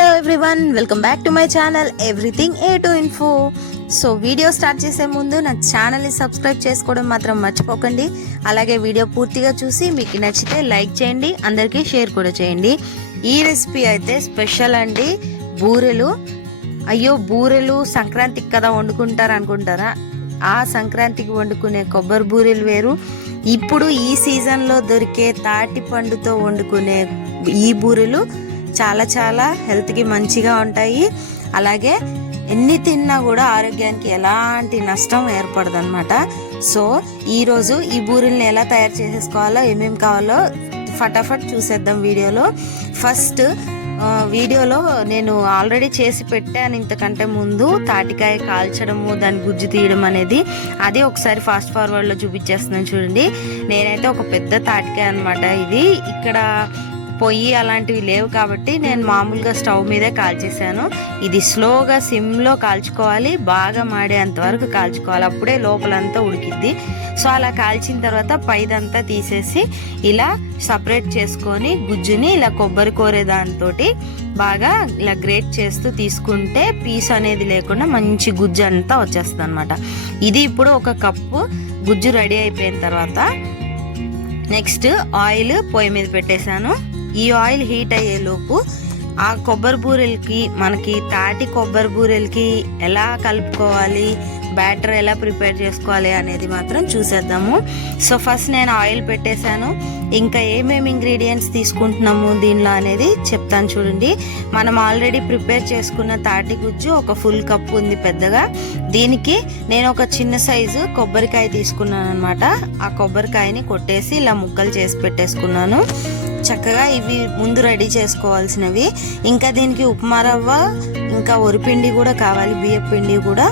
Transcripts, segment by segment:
Hello everyone welcome back to my channel everything A to info so video start చేసే ముందు నా ఛానల్ని subscribe చేసుకోవడం మాత్రం మర్చిపోకండి. అలాగే వీడియో పూర్తిగా చూసి మీకు నచ్చితే లైక్ చేయండి అందరికీ షేర్ కూడా చేయండి. ఈ రెసిపీ అయితే స్పెషల్ అండి. బూరెలు. అయ్యో బూరెలు సంక్రాంతికి కదా వండుకుంటారు అనుకుంటారా? ఆ సంక్రాంతికి వండుకునే కొబ్బరి బూరెలు వేరు. ఇప్పుడు ఈ సీజన్లో దొరికే తాటి పండుతో వండుకునే ఈ బూరెలు చాలా చాలా హెల్త్కి మంచిగా ఉంటాయి. అలాగే ఎన్ని తిన్నా కూడా ఆరోగ్యానికి ఎలాంటి నష్టం ఏర్పడదు అనమాట సో ఈరోజు ఈ బూరెల్ని ఎలా తయారు చేసేసుకోవాలో ఏమేమి కావాలో ఫటాఫట్ చూసేద్దాం వీడియోలో. ఫస్ట్ వీడియోలో నేను ఆల్రెడీ చేసి పెట్టాను ఇంతకంటే ముందు. తాటికాయ కాల్చడము దాని గుజ్జు తీయడం అనేది. అది ఒకసారి ఫాస్ట్ ఫార్వర్డ్లో చూపించేస్తున్నాను చూడండి. నేనైతే ఒక పెద్ద తాటికాయ అనమాట ఇది. ఇక్కడ పొయ్యి అలాంటివి లేవు కాబట్టి నేను మామూలుగా స్టవ్ మీదే కాల్చేసాను ఇది స్లోగా సిమ్లో కాల్చుకోవాలి బాగా మాడేంత వరకు కాల్చుకోవాలి. అప్పుడే లోపలంతా ఉడికిద్ది. సో అలా కాల్చిన తర్వాత పైదంతా తీసేసి ఇలా సపరేట్ చేసుకొని గుజ్జుని ఇలా కొబ్బరి కోరే దాంతో బాగా ఇలా గ్రేట్ చేస్తూ తీసుకుంటే పీస్ అనేది లేకుండా మంచి గుజ్జు అంతా వచ్చేస్తుంది అనమాట ఇది ఇప్పుడు ఒక కప్పు గుజ్జు రెడీ అయిపోయిన తర్వాత నెక్స్ట్ ఆయిల్ పొయ్యి మీద పెట్టేశాను. ఈ ఆయిల్ హీట్ అయ్యే లోపు ఆ కొబ్బరి బూరెలకి మనకి తాటి కొబ్బరి బూరెలకి ఎలా కలుపుకోవాలి బ్యాటర్ ఎలా ప్రిపేర్ చేసుకోవాలి అనేది మాత్రం చూసేద్దాము. సో ఫస్ట్ నేను ఆయిల్ పెట్టేశాను. ఇంకా ఏమేమి ఇంగ్రీడియంట్స్ తీసుకుంటున్నాము దీనిలో అనేది చెప్తాను చూడండి. మనం ఆల్రెడీ ప్రిపేర్ చేసుకున్న తాటి గుజ్జు ఒక ఫుల్ కప్ ఉంది పెద్దగా. దీనికి నేను ఒక చిన్న సైజు కొబ్బరికాయ తీసుకున్నాను అనమాట ఆ కొబ్బరికాయని కొట్టేసి ఇలా ముక్కలు చేసి పెట్టేసుకున్నాను. చక్కగా ఇవి ముందు రెడీ చేసుకోవాల్సినవి. ఇంకా దీనికి ఉప్మా రవ్వ ఇంకా ఒరిపిండి కూడా కావాలి బియ్య పిండి కూడా.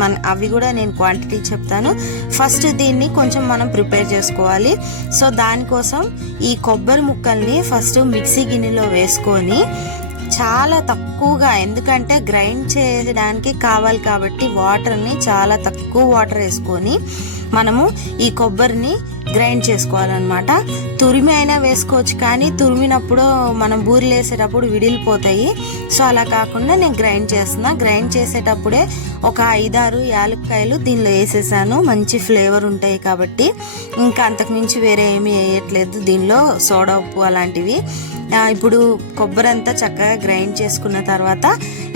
మన అవి కూడా నేను క్వాంటిటీ చెప్తాను. ఫస్ట్ దీన్ని కొంచెం మనం ప్రిపేర్ చేసుకోవాలి. సో దానికోసం ఈ కొబ్బరి ముక్కల్ని ఫస్ట్ మిక్సీ గిన్నెలో వేసుకొని చాలా తక్కువగా ఎందుకంటే గ్రైండ్ చేయడానికి కావాలి కాబట్టి వాటర్ని చాలా తక్కువ వాటర్ వేసుకొని మనము ఈ కొబ్బరిని గ్రైండ్ చేసుకోవాలన్నమాట. తురిమి అయినా వేసుకోవచ్చు కానీ తురిమినప్పుడు మనం బూరెలు వేసేటప్పుడు విడిలిపోతాయి. సో అలా కాకుండా నేను గ్రైండ్ చేస్తున్నా. గ్రైండ్ చేసేటప్పుడే ఒక ఐదారు యాలక్కాయలు దీనిలో వేసేసాను. మంచి ఫ్లేవర్ ఉంటాయి కాబట్టి. ఇంకా అంతకుమించి వేరే ఏమీ వేయట్లేదు. దీనిలో సోడా ఉప్పు అలాంటివి. ఇప్పుడు కొబ్బరి అంతా చక్కగా గ్రైండ్ చేసుకున్న తర్వాత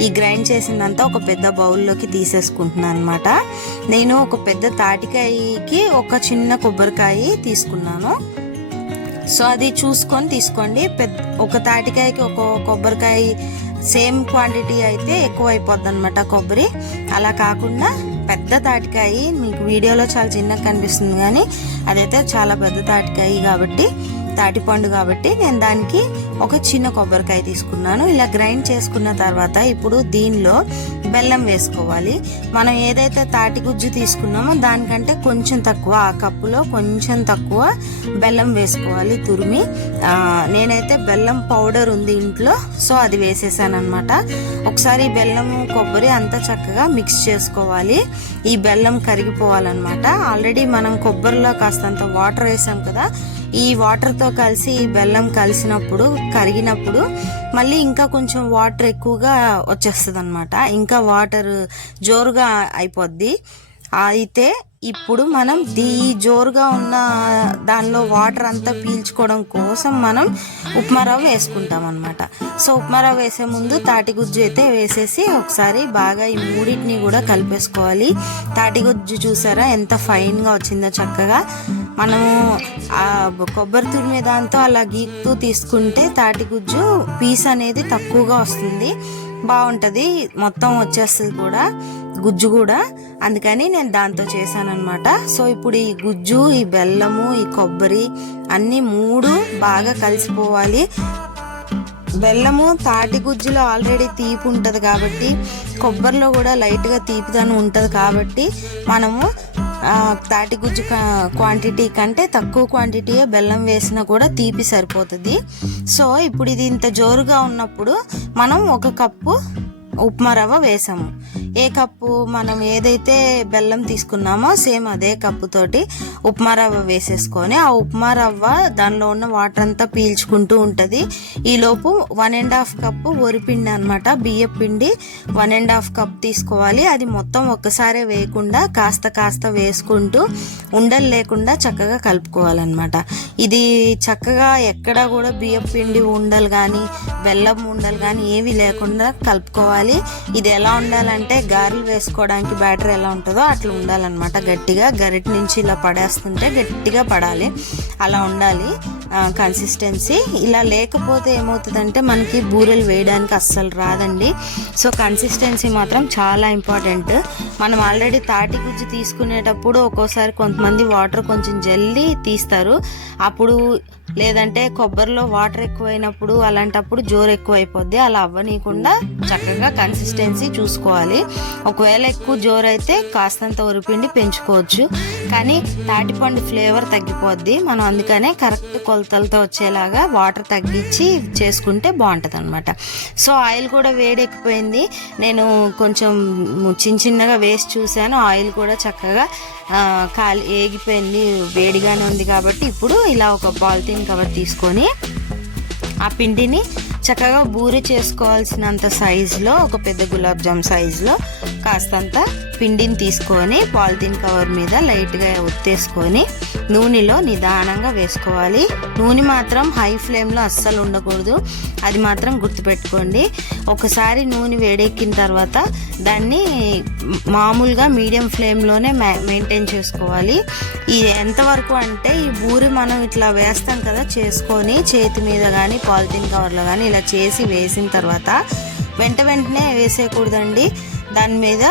ఈ గ్రైండ్ చేసిందంతా ఒక పెద్ద బౌల్లోకి తీసేసుకుంటున్నాను అనమాట నేను ఒక పెద్ద తాటికాయకి ఒక చిన్న కొబ్బరికాయ తీసుకున్నాను. సో అది చూసుకొని తీసుకోండి. పెద్ద ఒక తాటికాయకి ఒక కొబ్బరికాయ సేమ్ క్వాంటిటీ అయితే ఎక్కువ అయిపోద్ది అనమాట కొబ్బరి. అలా కాకుండా పెద్ద తాటికాయ మీకు వీడియోలో చాలా చిన్నగా కనిపిస్తుంది కానీ అదైతే చాలా పెద్ద తాటికాయ కాబట్టి తాటిపండు కాబట్టి నేను దానికి ఒక చిన్న కొబ్బరికాయ తీసుకున్నాను. ఇలా గ్రైండ్ చేసుకున్న తర్వాత ఇప్పుడు దీనిలో బెల్లం వేసుకోవాలి. మనం ఏదైతే తాటి గుజ్జు తీసుకున్నామో దానికంటే కొంచెం తక్కువ ఆ కప్పులో కొంచెం తక్కువ బెల్లం వేసుకోవాలి తురిమి. నేనైతే బెల్లం పౌడర్ ఉంది ఇంట్లో సో అది వేసేసాను అనమాట ఒకసారి బెల్లం కొబ్బరి అంతా చక్కగా మిక్స్ చేసుకోవాలి. ఈ బెల్లం కరిగిపోవాలన్నమాట. ఆల్రెడీ మనం కొబ్బరిలో కాస్తంత వాటర్ వేసాం కదా ఈ వాటర్తో కలిసి ఈ బెల్లం కలిసినప్పుడు కరిగినప్పుడు మళ్ళీ ఇంకా కొంచెం వాటర్ ఎక్కువగా వచ్చేస్తుంది అనమాట ఇంకా వాటర్ జోరుగా అయిపోద్ది. అయితే ఇప్పుడు మనం దీ జోరుగా ఉన్న దానిలో వాటర్ అంతా పీల్చుకోవడం కోసం మనం ఉప్మా రవ్వ వేసుకుంటాం అనమాట సో ఉప్మా రవ్వ వేసే ముందు తాటిగుజ్జు అయితే వేసేసి ఒకసారి బాగా ఈ మూడింటిని కూడా కలిపేసుకోవాలి. తాటిగుజ్జు చూసారా ఎంత ఫైన్గా వచ్చిందో చక్కగా. మనము ఆ కొబ్బరి తురిమే దాంతో అలా గీక్తూ తీసుకుంటే తాటి గుజ్జు పీస్ అనేది తక్కువగా వస్తుంది. బాగుంటుంది. మొత్తం వచ్చేస్తుంది కూడా గుజ్జు కూడా. అందుకని నేను దాంతో చేశాను అనమాట సో ఇప్పుడు ఈ గుజ్జు ఈ బెల్లము ఈ కొబ్బరి అన్నీ మూడు బాగా కలిసిపోవాలి. బెల్లము తాటి గుజ్జులో ఆల్రెడీ తీపి ఉంటుంది కాబట్టి కొబ్బరిలో కూడా లైట్గా తీపిదనం ఉంటుంది కాబట్టి మనము తాటి గుజ్జు కా- క్వాంటిటీ కంటే తక్కువ క్వాంటిటీయే బెల్లం వేసినా కూడా తీపి సరిపోతుంది. సో ఇప్పుడు ఇది ఇంత జోరుగా ఉన్నప్పుడు మనం ఒక కప్పు ఉప్మా రవ్వ వేసాము. ఏ కప్పు మనం ఏదైతే బెల్లం తీసుకున్నామో సేమ్ అదే కప్పుతోటి ఉప్మా రవ్వ వేసేసుకొని ఆ ఉప్మా రవ్వ దానిలో ఉన్న వాటర్ అంతా పీల్చుకుంటూ ఉంటుంది. ఈలోపు వన్ అండ్ హాఫ్ కప్పు వరిపిండి అనమాట బియ్య పిండి వన్ అండ్ హాఫ్ కప్ తీసుకోవాలి. అది మొత్తం ఒక్కసారే వేయకుండా కాస్త కాస్త వేసుకుంటూ ఉండలు లేకుండా చక్కగా కలుపుకోవాలన్నమాట. ఇది చక్కగా ఎక్కడా కూడా బియ్య పిండి ఉండలు కానీ బెల్లం ఉండలు కానీ ఏవి లేకుండా కలుపుకోవాలి. ఇది ఎలా ఉండాలంటే గారెలు వేసుకోవడానికి బ్యాటర్ ఎలా ఉంటుందో అట్లా ఉండాలన్నమాట గట్టిగా. గరిటి నుంచి ఇలా పడేస్తుంటే గట్టిగా పడాలి. అలా ఉండాలి. కన్సిస్టెన్సీ ఇలా లేకపోతే ఏమవుతుందంటే మనకి బూరెలు వేయడానికి అస్సలు రాదండి. సో కన్సిస్టెన్సీ మాత్రం చాలా ఇంపార్టెంట్ మనం ఆల్రెడీ తాటి గుజ్జు తీసుకునేటప్పుడు ఒక్కోసారి కొంతమంది వాటర్ కొంచెం జల్లి తీస్తారు. అప్పుడు లేదంటే కొబ్బరిలో వాటర్ ఎక్కువైనప్పుడు అలాంటప్పుడు జోరు ఎక్కువ అయిపోద్ది అలా అవ్వనీయకుండా చక్కగా కన్సిస్టెన్సీ చూసుకోవాలి. ఒకవేళ ఎక్కువ జోరు అయితే కాస్తంత ఉరిపిండి పెంచుకోవచ్చు. కానీ తాటిపండు ఫ్లేవర్ తగ్గిపోద్ది. మనం అందుకనే కరెక్ట్ కొలతలతో వచ్చేలాగా వాటర్ తగ్గించి చేసుకుంటే బాగుంటుంది అనమాట సో ఆయిల్ కూడా వేడెక్కిపోయింది. నేను కొంచెం చిన్న చిన్నగా వేసి చూశాను. ఆయిల్ కూడా చక్కగా కాలి ఏగిపోయింది వేడిగానే ఉంది కాబట్టి ఇప్పుడు ఇలా ఒక పాలిథిన్ కవర్ తీసుకొని ఆ పిండిని చక్కగా బూరి చేసుకోవాల్సినంత సైజులో ఒక పెద్ద గులాబ్ జామ్ సైజులో కాస్తంత పిండిని తీసుకొని పాలిథిన్ కవర్ మీద లైట్గా ఒత్తేసుకొని నూనెలో నిదానంగా వేసుకోవాలి. నూనె మాత్రం హై ఫ్లేమ్లో అస్సలు ఉండకూడదు. అది మాత్రం గుర్తుపెట్టుకోండి. ఒకసారి నూనె వేడెక్కిన తర్వాత దాన్ని మామూలుగా మీడియం ఫ్లేమ్లోనే మెయింటైన్ చేసుకోవాలి. ఈ ఎంతవరకు అంటే ఈ బూరి మనం ఇట్లా వేస్తాం కదా చేసుకొని చేతి మీద కానీ పాలిథిన్ కవర్లో కానీ ఇలా చేసి వేసిన తర్వాత వెంట వెంటనే వేసేయకూడదండి. దాని మీద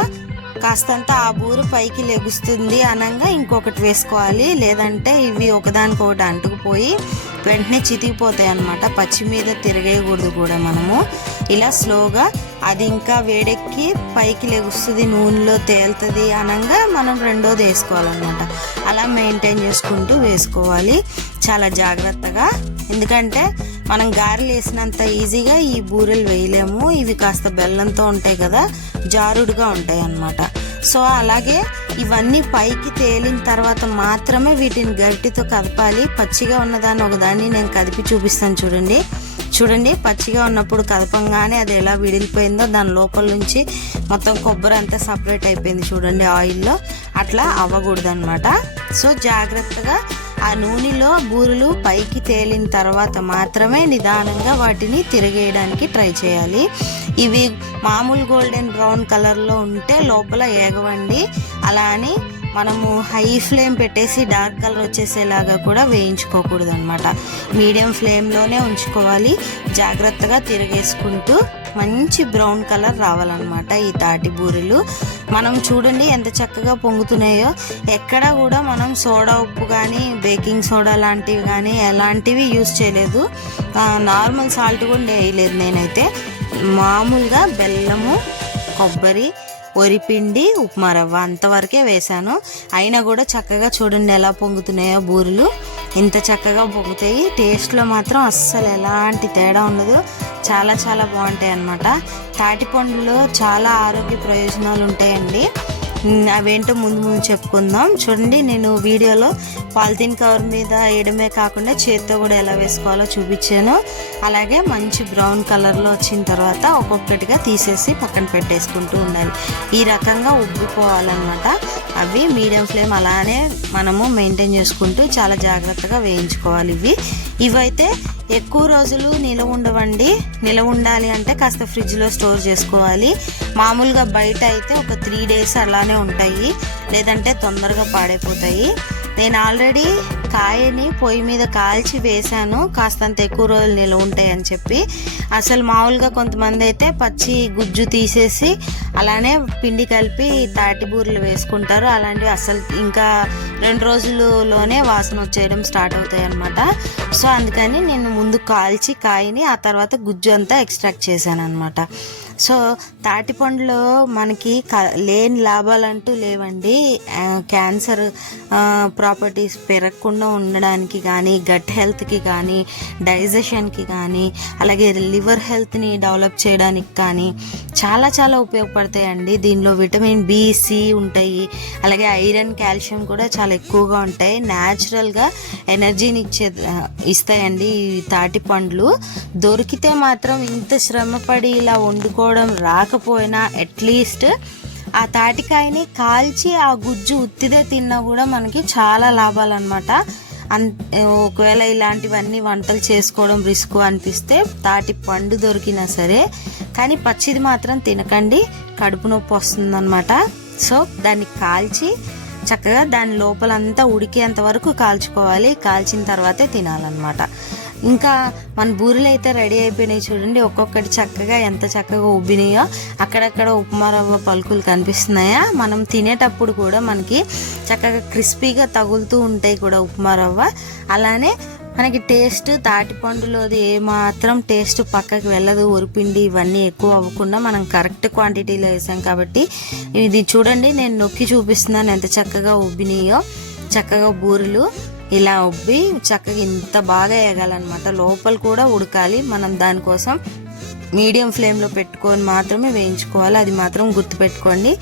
కాస్తంత ఆ బూరు పైకి లెగుస్తుంది అనగా ఇంకొకటి వేసుకోవాలి. లేదంటే ఇవి ఒకదానికొకటి అంటుకుపోయి వెంటనే చితికిపోతాయి అనమాట పచ్చి మీద తిరగేయకూడదు కూడా మనము. ఇలా స్లోగా అది ఇంకా వేడెక్కి పైకి లెగుస్తుంది నూనెలో తేలుతుంది అనగా మనం రెండోది వేసుకోవాలన్నమాట. అలా మెయింటైన్ చేసుకుంటూ వేసుకోవాలి. చాలా జాగ్రత్తగా ఎందుకంటే మనం గారెలు వేసినంత ఈజీగా ఈ బూరెలు వేయలేము. ఇవి కాస్త బెల్లంతో ఉంటాయి కదా జారుడుగా ఉంటాయి అన్నమాట. సో అలాగే ఇవన్నీ పైకి తేలిన తర్వాత మాత్రమే వీటిని గరిటితో కదపాలి. పచ్చిగా ఉన్నదాన్ని ఒకదాన్ని నేను కదిపి చూపిస్తాను చూడండి. చూడండి పచ్చిగా ఉన్నప్పుడు కదపంగానే అది ఎలా విడిలిపోయిందో దాని లోపల నుంచి మొత్తం కొబ్బరి అంతా సపరేట్ అయిపోయింది చూడండి ఆయిల్లో. అట్లా అవ్వకూడదు అనమాట సో జాగ్రత్తగా ఆ నూనెలో బూరెలు పైకి తేలిన తర్వాత మాత్రమే నిదానంగా వాటిని తిరిగేయడానికి ట్రై చేయాలి. ఇవి మామూలు గోల్డెన్ బ్రౌన్ కలర్లో ఉంటే లోపల ఏగవండి. అలా అని మనము హై ఫ్లేమ్ పెట్టేసి డార్క్ కలర్ వచ్చేసేలాగా కూడా వేయించుకోకూడదు అనమాట మీడియం ఫ్లేమ్లోనే ఉంచుకోవాలి. జాగ్రత్తగా తిరిగేసుకుంటూ మంచి బ్రౌన్ కలర్ రావాలన్నమాట ఈ తాటి బూరెలు. మనం చూడండి ఎంత చక్కగా పొంగుతున్నాయో. ఎక్కడా కూడా మనం సోడా ఉప్పు కానీ బేకింగ్ సోడా లాంటివి కానీ ఎలాంటివి యూస్ చేయలేదు. నార్మల్ సాల్ట్ కూడా వేయలేదు నేనైతే. మామూలుగా బెల్లము కొబ్బరి వరిపిండి ఉప్మా రవ్వ అంతవరకే వేశాను. అయినా కూడా చక్కగా చూడండి ఎలా పొంగుతున్నాయో బూరెలు. ఇంత చక్కగా పొంగుతాయి. టేస్ట్లో మాత్రం అస్సలు ఎలాంటి తేడా ఉండదు. చాలా చాలా బాగుంటాయి అన్నమాట తాటిపండులో చాలా ఆరోగ్య ప్రయోజనాలు ఉంటాయండి. అవేంటో ముందు ముందు చెప్పుకుందాం. చూడండి నేను వీడియోలో పాలిథిన్ కవర్ మీద వేయడమే కాకుండా చేత్తో కూడా ఎలా వేసుకోవాలో చూపించాను. అలాగే మంచి బ్రౌన్ కలర్లో వచ్చిన తర్వాత ఒక్కొక్కటిగా తీసేసి పక్కన పెట్టేసుకుంటూ ఉండాలి. ఈ రకంగా ఉబ్బిపోవాలన్నమాట. అవి మీడియం ఫ్లేమ్ అలానే మనము మెయింటైన్ చేసుకుంటూ చాలా జాగ్రత్తగా వేయించుకోవాలి ఇవి. ఇవైతే ఎక్కువ రోజులు నిలవ ఉండవండి. నిలవ ఉండాలి అంటే కాస్త ఫ్రిడ్జ్లో స్టోర్ చేసుకోవాలి. మామూలుగా బయట అయితే ఒక త్రీ డేస్ అలానే ఉంటాయి. లేదంటే తొందరగా పాడైపోతాయి. నేను ఆల్రెడీ కాయని పొయ్యి మీద కాల్చి వేశాను. కాస్తంత ఎక్కువ రోజులు నిలవ ఉంటాయని చెప్పి. అసలు మామూలుగా కొంతమంది అయితే పచ్చి గుజ్జు తీసేసి అలానే పిండి కలిపి తాటి బూరెలు వేసుకుంటారు. అలాంటివి అసలు ఇంకా రెండు రోజులలోనే వాసన వచ్చేయడం స్టార్ట్ అవుతాయి అనమాట సో అందుకని నేను ముందు కాల్చి కాయని ఆ తర్వాత గుజ్జు అంతా ఎక్స్ట్రాక్ట్ చేశాను అనమాట సో తాటిపండులో మనకి క- లేని లాభాలంటూ లేవండి. క్యాన్సర్ ప్రాపర్టీస్ పెరగకుండా ఉండడానికి కానీ గట్ హెల్త్కి కానీ డైజెషన్కి కానీ అలాగే లివర్ హెల్త్ని డెవలప్ చేయడానికి కానీ చాలా చాలా ఉపయోగపడతాయండి. దీనిలో విటమిన్ బి సి ఉంటాయి. అలాగే ఐరన్ కాల్షియం కూడా చాలా ఎక్కువగా ఉంటాయి. న్యాచురల్గా ఎనర్జీని ఇచ్చే ఇస్తాయండి ఈ తాటి పండ్లు దొరికితే మాత్రం ఇంత శ్రమపడి ఇలా వండుకోవడం రాకపోయినా అట్లీస్ట్ ఆ తాటికాయని కాల్చి ఆ గుజ్జు ఉత్తిదే తిన్నా కూడా మనకి చాలా లాభాలు అనమాట అన్ ఒకవేళ ఇలాంటివన్నీ వంటలు చేసుకోవడం రిస్క్ అనిపిస్తే తాటి పండు దొరికినా సరే కానీ పచ్చిది మాత్రం తినకండి. కడుపు నొప్పి వస్తుందన్నమాట. సో దాన్ని కాల్చి చక్కగా దాని లోపలంతా ఉడికేంత వరకు కాల్చుకోవాలి. కాల్చిన తర్వాతే తినాలన్నమాట. ఇంకా మన బూరెలు అయితే రెడీ అయిపోయినాయి చూడండి. ఒక్కొక్కటి చక్కగా ఎంత చక్కగా ఉబ్బినాయో అక్కడక్కడ ఉప్మా రవ్వ పలుకులు కనిపిస్తున్నాయా? మనం తినేటప్పుడు కూడా మనకి చక్కగా క్రిస్పీగా తగులుతూ ఉంటాయి కూడా ఉప్మా రవ్వ. అలానే మనకి టేస్ట్ తాటిపండులోది ఏ మాత్రం టేస్ట్ పక్కకి వెళ్ళదు. ఉరిపిండి ఇవన్నీ ఎక్కువ అవ్వకుండా మనం కరెక్ట్ క్వాంటిటీలో వేసాం కాబట్టి ఇది చూడండి నేను నొక్కి చూపిస్తున్నాను ఎంత చక్కగా ఉబ్బినాయో చక్కగా బూరెలు. ఇలా ఉబ్బి చక్కగా ఇంత బాగా వేగాలన్నమాట లోపల కూడా ఉడకాలి. మనం దానికోసం మీడియం ఫ్లేమ్లో పెట్టుకొని మాత్రమే వేయించుకోవాలి. అది మాత్రం గుర్తుపెట్టుకోండి.